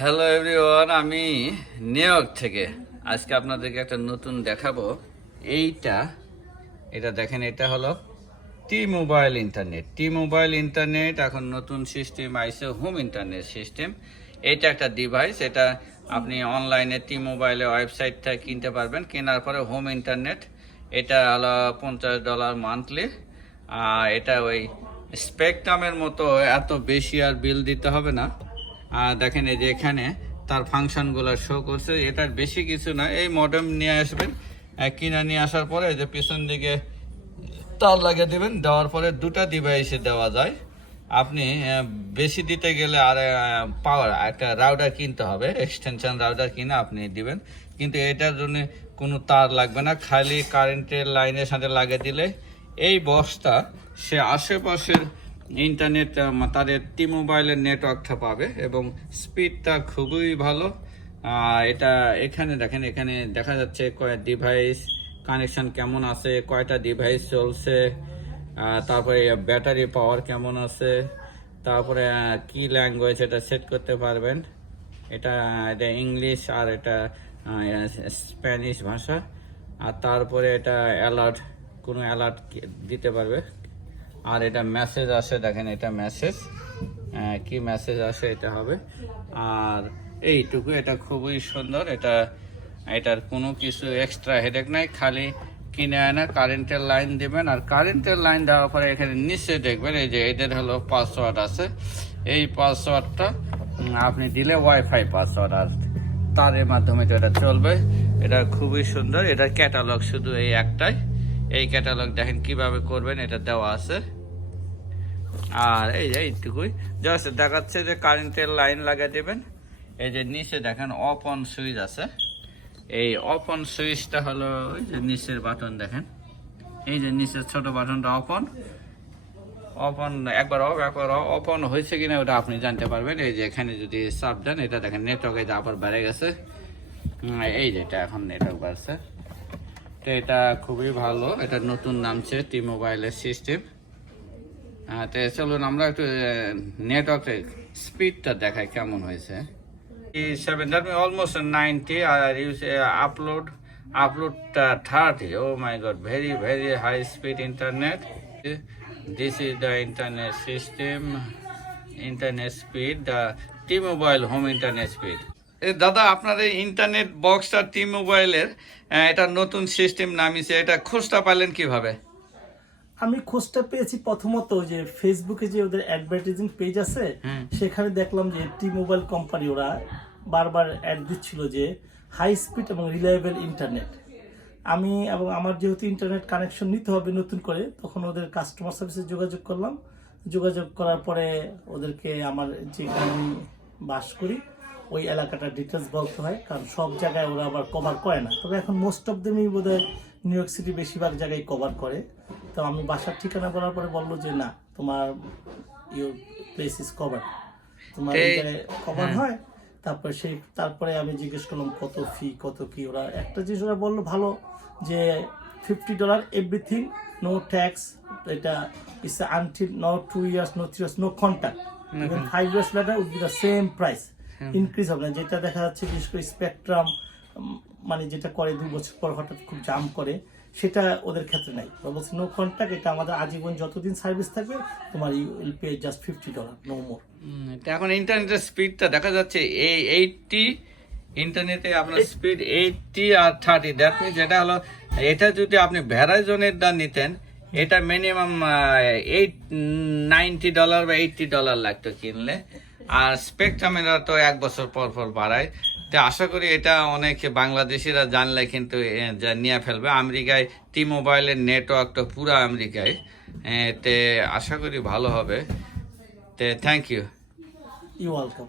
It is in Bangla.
হ্যালো এভরিওয়ান, আমি নিউ ইয়র্ক থেকে আজকে আপনাদেরকে একটা নতুন দেখাবো। এটা দেখেন, এটা হলো টি মোবাইল ইন্টারনেট। এখন নতুন সিস্টেম আইছে, হোম ইন্টারনেট সিস্টেম। এটা একটা ডিভাইস, এটা আপনি অনলাইনে টি মোবাইলের ওয়েবসাইট থেকে কিনতে পারবেন। কেনার পরে হোম ইন্টারনেট, এটা হলো $50 মান্থলি। এটা ওই স্পেকট্রামের মতো এত বেশি আর বিল দিতে হবে না। দেখেন এই যে এখানে তার ফাংশনগুলো শো করছে। এটার বেশি কিছু না, এই মডেম নিয়ে আসবেন, কিনে নিয়ে আসার পরে যে পিছন দিকে তার লাগিয়ে দেবেন। দেওয়ার পরে দুটা ডিভাইসে দেওয়া যায়। আপনি বেশি দিতে গেলে আর পাওয়ার একটা রাউটার কিনতে হবে, এক্সটেনশন রাউটার কিনে আপনি দিবেন। কিন্তু এটার জন্য কোনো তার লাগবে না, খালি কারেন্টের লাইনের সাথে লাগিয়ে দিলে এই বক্সটা সে আশেপাশের ইন্টারনেট তাদের টি মোবাইলের নেটওয়ার্কটা পাবে এবং স্পিডটা খুবই ভালো। এটা এখানে দেখেন, এখানে দেখা যাচ্ছে কয়েক ডিভাইস কানেকশন কেমন আছে, কয়টা ডিভাইস চলছে, তারপরে ব্যাটারি পাওয়ার কেমন আছে, তারপরে কি ল্যাঙ্গুয়েজ এটা সেট করতে পারবেন। এটা ইংলিশ আর এটা স্প্যানিশ ভাষা। আর তারপরে এটা কোনো অ্যালার্ট দিতে পারবে। আর এটা মেসেজ আসে, দেখেন এটা মেসেজ, কি মেসেজ আসে এটা হবে। আর এইটুকু, এটা খুবই সুন্দর। এটার কোনো কিছু এক্সট্রা হেডেক নাই, খালি কিনে আনা কারেন্টের লাইন দেবেন। আর কারেন্টের লাইন দেওয়ার পরে এখানে নিচে দেখবেন এই যে এদের হলো পাসওয়ার্ড আছে। এই পাসওয়ার্ডটা আপনি দিলে ওয়াইফাই পাসওয়ার্ড, আর তারের মাধ্যমে তো এটা চলবে। এটা খুবই সুন্দর। এটা ক্যাটালগ শুধু এই একটাই, এই ক্যাটালগ দেখেন কিভাবে করবেন, এটা দেওয়া আছে। আর এই যে এইটুকুই জাস্ট দেখাচ্ছে যে কারেন্টের লাইন লাগিয়ে দেবেন। এই যে নিচে দেখেন অফ অন সুইচ আছে। এই অফ অন সুইচটা হলো ওই যে নিচের বাটন দেখেন, এই যে নিচের ছোট বাটনটা অফ অন একবার অফ অন হয়েছে কিনা ওটা আপনি জানতে পারবেন। এই যে এখানে যদি চাপ দেন, এটা দেখেন নেটওয়ার্ক এই যে আবার বেড়ে গেছে। এই যে এটা এখন নেটওয়ার্ক বাড়ছে। তো এটা খুবই ভালো, এটা নতুন নামছে টি মোবাইলের সিস্টেম। তো চলুন আমরা একটু নেটওয়ার্কের স্পিডটা দেখাই কেমন হয়েছে। 7, that means almost 90. You say upload 30. Oh my god, very high speed internet. This is the internet system, internet speed, the T-Mobile home internet speed. দাদা, আপনার এই ইন্টারনেট বক্সটা টি মোবাইলের এটা নতুন সিস্টেম নামিয়েছে, এটা খোঁজটা পাইলেন কিভাবে? আমি খোঁজটা পেয়েছি প্রথমত যে ফেসবুকে যে ওদের অ্যাডভার্টাইজিং পেজ আছে, সেখানে দেখলাম যে টি মোবাইল কোম্পানি ওরা বারবার অ্যাড দিচ্ছিল যে হাই স্পিড এবং রিলায়েবল ইন্টারনেট। আমি এবং আমার যেহেতু ইন্টারনেট কানেকশন নিতে হবে নতুন করে, তখন ওদের কাস্টমার সার্ভিসে যোগাযোগ করলাম। যোগাযোগ করার পরে ওদেরকে আমার যেখানে আমি বাস করি ওই এলাকাটার ডিটেলস বলতে হয়, কারণ সব জায়গায় ওরা আবার কভার করে না। তবে এখন মোস্ট অফ দেমই বোধহয় নিউ ইয়র্ক সিটি বেশিরভাগ জায়গায় কভার করে। তো আমি বাসার ঠিকানা বলার পরে বললো যে না, তোমার ইউর প্লেস ইজ কভার, তোমার এই জায়গায় কভার হয়। তারপরে আমি জিজ্ঞেস করলাম কত ফি, কত কি। ওরা একটা জিনিস ওরা বললো ভালো, যে $50 এভরিথিং, নো ট্যাক্স। এটা it's until no 2 years, no 3 years, no contact. Even 5 years later would be the same price, increase হবে না। যেটা দেখা যাচ্ছে বিশেষ করে স্পেকট্রাম, মানে যেটা করে 2 বছর পর হঠাৎ খুব জাম করে, সেটা ওদের ক্ষেত্রে নাই। বলছে নো কন্ট্যাক্ট, এটা আমাদের আজীবন যতদিন সার্ভিস থাকবে তোমার you will pay just $50, no more. এখন ইন্টারনেটের স্পিডটা দেখা যাচ্ছে এই 80, ইন্টারনেটে আপনার স্পিড 80 আর 30। দ্যাট মিনস এটা হলো, এটা যদি আপনি ভ্যারাইজনের দা নিতেন, এটা মিনিমাম $90 বা $80 লাগতো কিনলে। আর স্পেকট্রামেরা তো 1 বছর পর বাড়ায়। তো আশা করি এটা অনেক বাংলাদেশিরা জানলে কিন্তু নিয়ে ফেলবে। আমেরিকায় টি মোবাইলের নেটওয়ার্কটা পুরো আমেরিকায়, তে আশা করি ভালো হবে। তে থ্যাংক ইউ। You welcome.